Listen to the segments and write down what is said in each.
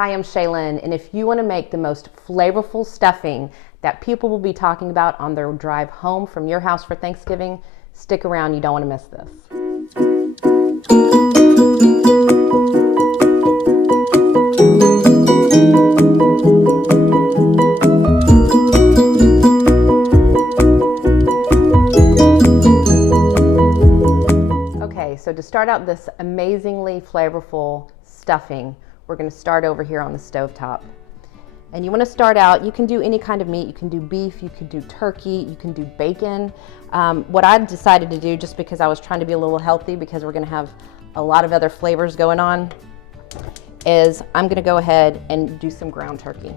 Hi, I'm Shaylin, and if you want to make the most flavorful stuffing that people will be talking about on their drive home from your house for Thanksgiving, stick around, you don't want to miss this. Okay, so to start out this amazingly flavorful stuffing, we're going to start over here on the stovetop. And you want to start out, you can do any kind of meat. You can do beef, you can do turkey, you can do bacon. What I decided to do, just because I was trying to be a little healthy, because we're going to have a lot of other flavors going on, is I'm going to go ahead and do some ground turkey.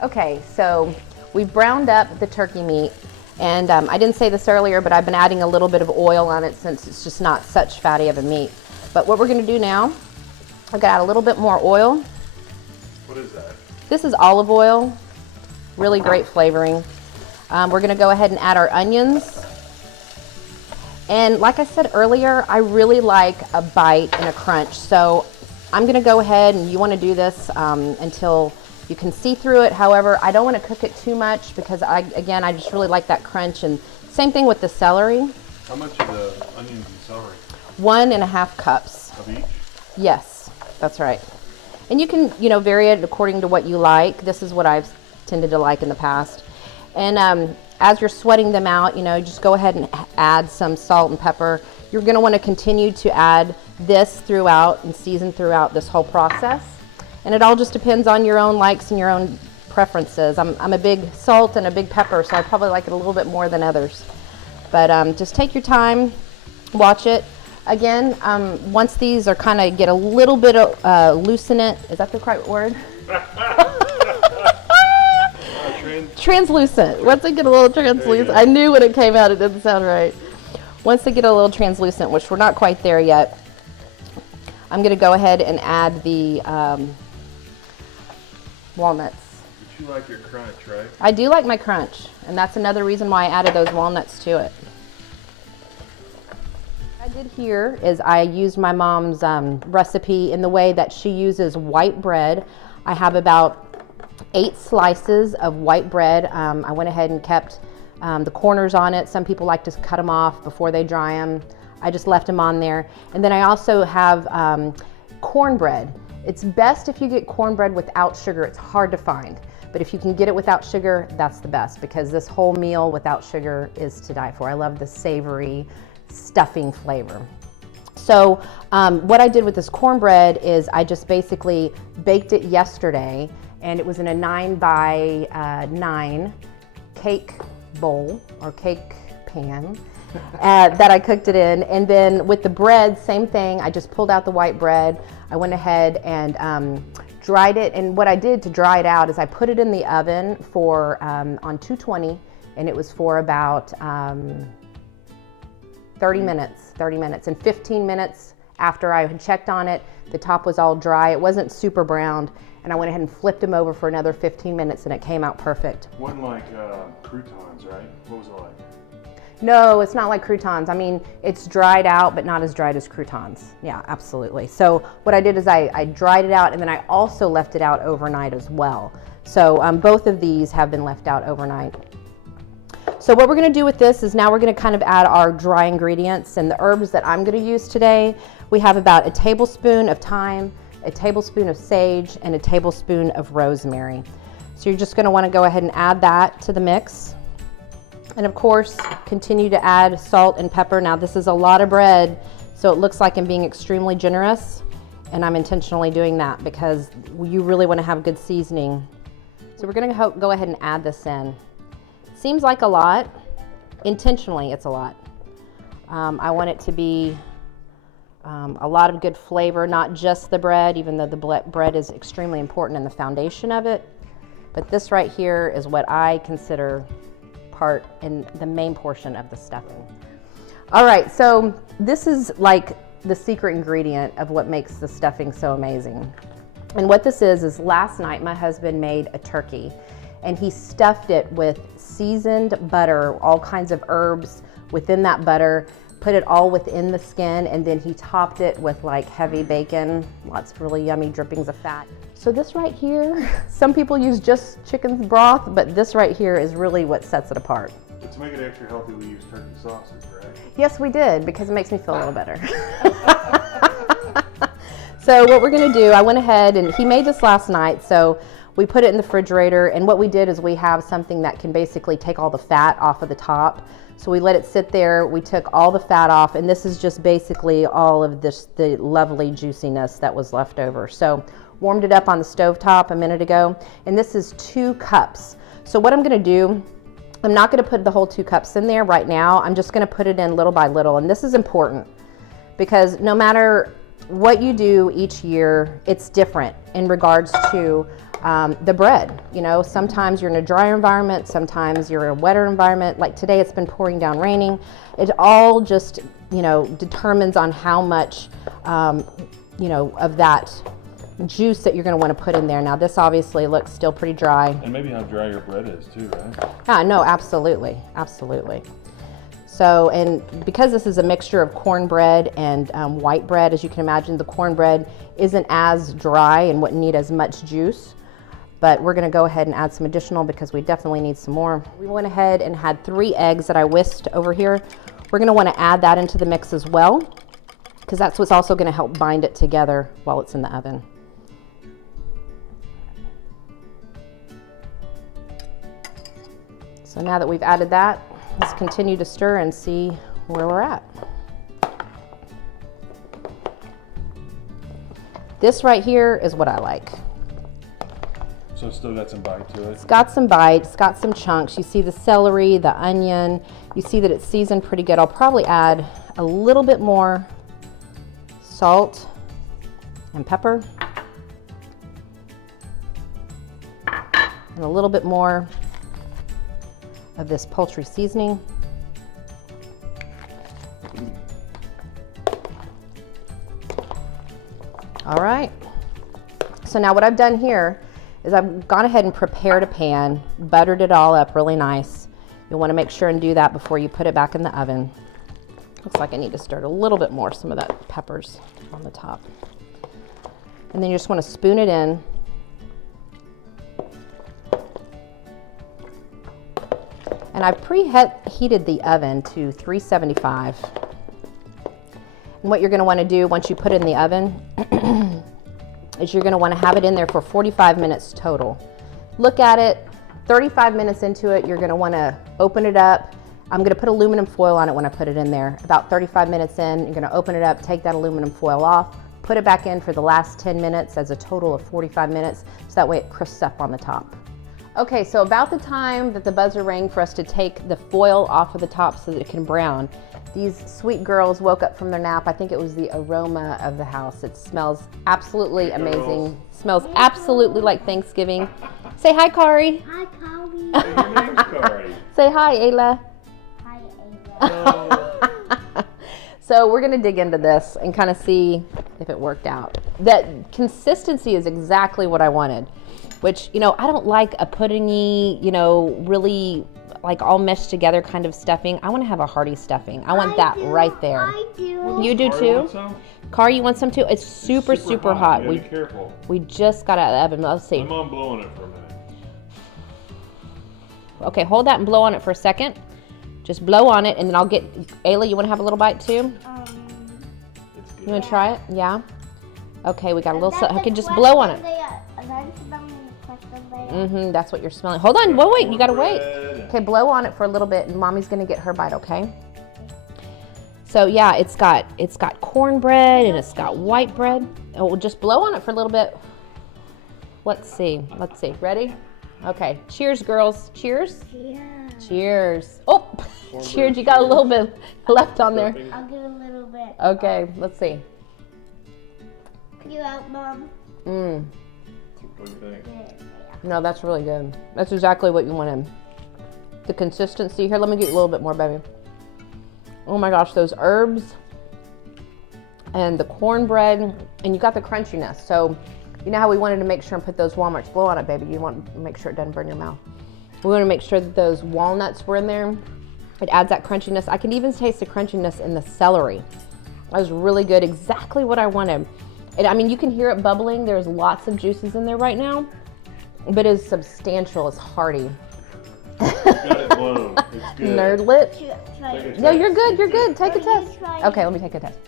Okay, so we've browned up the turkey meat. And I didn't say this earlier, but I've been adding a little bit of oil on it since it's just not such fatty of a meat. But what we're going to do now, I've got to add a little bit more oil. What is that? This is olive oil, really great flavoring. We're going to go ahead and add our onions. And like I said earlier, I really like a bite and a crunch. So I'm going to go ahead, and you want to do this until you can see through it. However, I don't want to cook it too much because I just really like that crunch. And same thing with the celery. How much of the onions and celery? 1.5 cups. Of each? Yes, that's right. And you can, vary it according to what you like. This is what I've tended to like in the past. And as you're sweating them out, just go ahead and add some salt and pepper. You're going to want to continue to add this throughout and season throughout this whole process. And it all just depends on your own likes and your own preferences. I'm a big salt and a big pepper, so I probably like it a little bit more than others. But just take your time, watch it. Again, once these are kind of get a little bit lucent, is that the correct word? Translucent. Once they get a little translucent, I knew when it came out it didn't sound right. Once they get a little translucent, which we're not quite there yet, I'm going to go ahead and add the walnuts. But you like your crunch, right? I do like my crunch, and that's another reason why I added those walnuts to it. What I did here is I used my mom's recipe in the way that she uses white bread. I have about 8 slices of white bread. I went ahead and kept the corners on it. Some people like to cut them off before they dry them. I just left them on there. And then I also have cornbread. It's best if you get cornbread without sugar. It's hard to find. But if you can get it without sugar, that's the best, because this whole meal without sugar is to die for. I love the savory stuffing flavor. So what I did with this cornbread is I just basically baked it yesterday, and it was in a 9 by 9 cake bowl or cake pan that I cooked it in. And then with the bread, same thing. I just pulled out the white bread. I went ahead and dried it. And what I did to dry it out is I put it in the oven for on 220, and it was for about 30 minutes. And 15 minutes after I had checked on it, the top was all dry. It wasn't super browned. And I went ahead and flipped them over for another 15 minutes, and it came out perfect. Wasn't like croutons, right? What was it like? No, it's not like croutons. I mean, it's dried out, but not as dried as croutons. Yeah, absolutely. So what I did is I dried it out, and then I also left it out overnight as well. So both of these have been left out overnight. So what we're going to do with this is now we're going to kind of add our dry ingredients and the herbs that I'm going to use today. We have about a tablespoon of thyme, a tablespoon of sage, and a tablespoon of rosemary. So you're just going to want to go ahead and add that to the mix. And of course, continue to add salt and pepper. Now this is a lot of bread, so it looks like I'm being extremely generous, and I'm intentionally doing that because you really want to have good seasoning. So we're going to go ahead and add this in. Seems like a lot. Intentionally, it's a lot. I want it to be a lot of good flavor, not just the bread, even though the bread is extremely important in the foundation of it. But this right here is what I consider part in the main portion of the stuffing. All right, so this is like the secret ingredient of what makes the stuffing so amazing. And what this is last night my husband made a turkey, and he stuffed it with seasoned butter, all kinds of herbs within that butter. put it all within the skin, and then he topped it with like heavy bacon, lots of really yummy drippings of fat. So this right here, some people use just chicken's broth, but this right here is really what sets it apart. But to make it extra healthy, we use turkey sausage, right? Yes, we did, because it makes me feel a little better. So what we're gonna do, I went ahead and he made this last night, so we put it in the refrigerator, and what we did is we have something that can basically take all the fat off of the top. So we let it sit there, we took all the fat off, and this is just basically all of this, the lovely juiciness that was left over. So warmed it up on the stovetop a minute ago, and this is 2 cups. So what I'm gonna do, I'm not gonna put the whole 2 cups in there right now. I'm just gonna put it in little by little, and this is important because no matter what you do each year, it's different in regards to the bread. You know, sometimes you're in a drier environment, sometimes you're in a wetter environment. Like today it's been pouring down raining. It all just, you know, determines on how much, you know, of that juice that you're going to want to put in there. Now this obviously looks still pretty dry. And maybe how dry your bread is too, right? Yeah, no, absolutely, absolutely. So, and because this is a mixture of cornbread and white bread, as you can imagine, the cornbread isn't as dry and wouldn't need as much juice. But we're gonna go ahead and add some additional because we definitely need some more. We went ahead and had 3 eggs that I whisked over here. We're gonna wanna add that into the mix as well, because that's what's also gonna help bind it together while it's in the oven. So now that we've added that, let's continue to stir and see where we're at. This right here is what I like. So it's still got some bite to it? It's got some bite, it's got some chunks. You see the celery, the onion. You see that it's seasoned pretty good. I'll probably add a little bit more salt and pepper. And a little bit more of this poultry seasoning. All right, so now what I've done here is I've gone ahead and prepared a pan, buttered it all up really nice. You'll want to make sure and do that before you put it back in the oven. Looks like I need to stir it a little bit more, some of that peppers on the top. And then you just want to spoon it in. And I've preheated the oven to 375. And what you're going to want to do once you put it in the oven is you're going to want to have it in there for 45 minutes total. Look at it, 35 minutes into it, you're going to want to open it up. I'm going to put aluminum foil on it when I put it in there. About 35 minutes in, you're going to open it up, take that aluminum foil off, put it back in for the last 10 minutes as a total of 45 minutes, so that way it crisps up on the top. Okay, so about the time that the buzzer rang for us to take the foil off of the top so that it can brown, these sweet girls woke up from their nap. I think it was the aroma of the house. It smells absolutely amazing. Smells absolutely like Thanksgiving. Say hi, Kari. Hi, Kari. Hey, your name's Kari. Say hi, Ayla. Hi, Ava. So we're gonna dig into this and kind of see if it worked out. That consistency is exactly what I wanted, which, you know, I don't like a puddingy, you know, really like all meshed together kind of stuffing. I want to have a hearty stuffing. I want that right there. I do. You do too? Kari, you want some too? It's super hot. You gotta be careful. We just got out of the oven. Let's see. I'm on blowing it for a minute. Okay, hold that and blow on it for a second. Just blow on it, and then I'll get, Ayla, you want to have a little bite too? It's good. You want to try it? Yeah? Okay, we got a little, okay, just blow on it. That's what you're smelling. Hold on, wait, you gotta wait. Okay, blow on it for a little bit, and Mommy's gonna get her bite, okay? So yeah, it's got cornbread and it's got white bread. Oh, we'll just blow on it for a little bit. Let's see. Ready? Okay, cheers, girls. Cheers. Yeah. Cheers. Oh, cheers, you got a little bit left on there. I'll get a little bit. Okay, let's see. You out, Mom? What do you think? No, that's really good. That's exactly what you wanted. The consistency. Here, let me get you a little bit more, baby. Oh my gosh, those herbs and the cornbread, and you got the crunchiness. So, you know how we wanted to make sure and put those walnuts, blow on it, baby. You want to make sure it doesn't burn your mouth. We want to make sure that those walnuts were in there. It adds that crunchiness. I can even taste the crunchiness in the celery. That was really good, exactly what I wanted. I mean, you can hear it bubbling. There's lots of juices in there right now, but it's substantial, it's hearty. You got it blown. It's good. Nerdlet. Try Take it. a No, you're good, you're good. Take a Or you test. try it. Okay, let me take a test.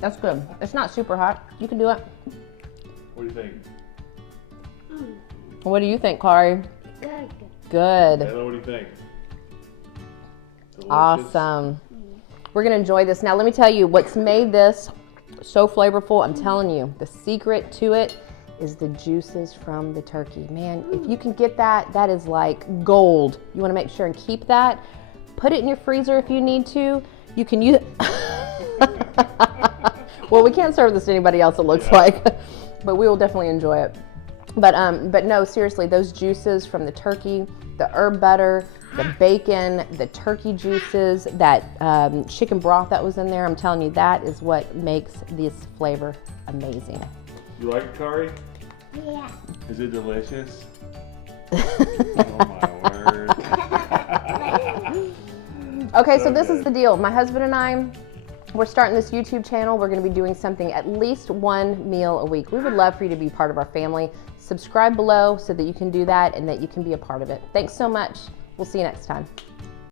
That's good. It's not super hot. You can do it. What do you think? What do you think, Kari? Good. Good. Taylor, what do you think? Delicious? Awesome. We're gonna enjoy this. Now let me tell you what's made this so flavorful. I'm telling you, the secret to it is the juices from the turkey. Man, if you can get that, that is like gold. You wanna make sure and keep that. Put it in your freezer if you need to. You can use well, we can't serve this to anybody else, it looks like, but we will definitely enjoy it. But no, seriously, those juices from the turkey, the herb butter, the bacon, the turkey juices, that chicken broth that was in there, I'm telling you, that is what makes this flavor amazing. You like it, Kari? Yeah. Is it delicious? Oh my word. Okay, so So this is good. the deal. My husband and I, we're starting this YouTube channel. We're going to be doing something at least one meal a week. We would love for you to be part of our family. Subscribe below so that you can do that and that you can be a part of it. Thanks so much. We'll see you next time.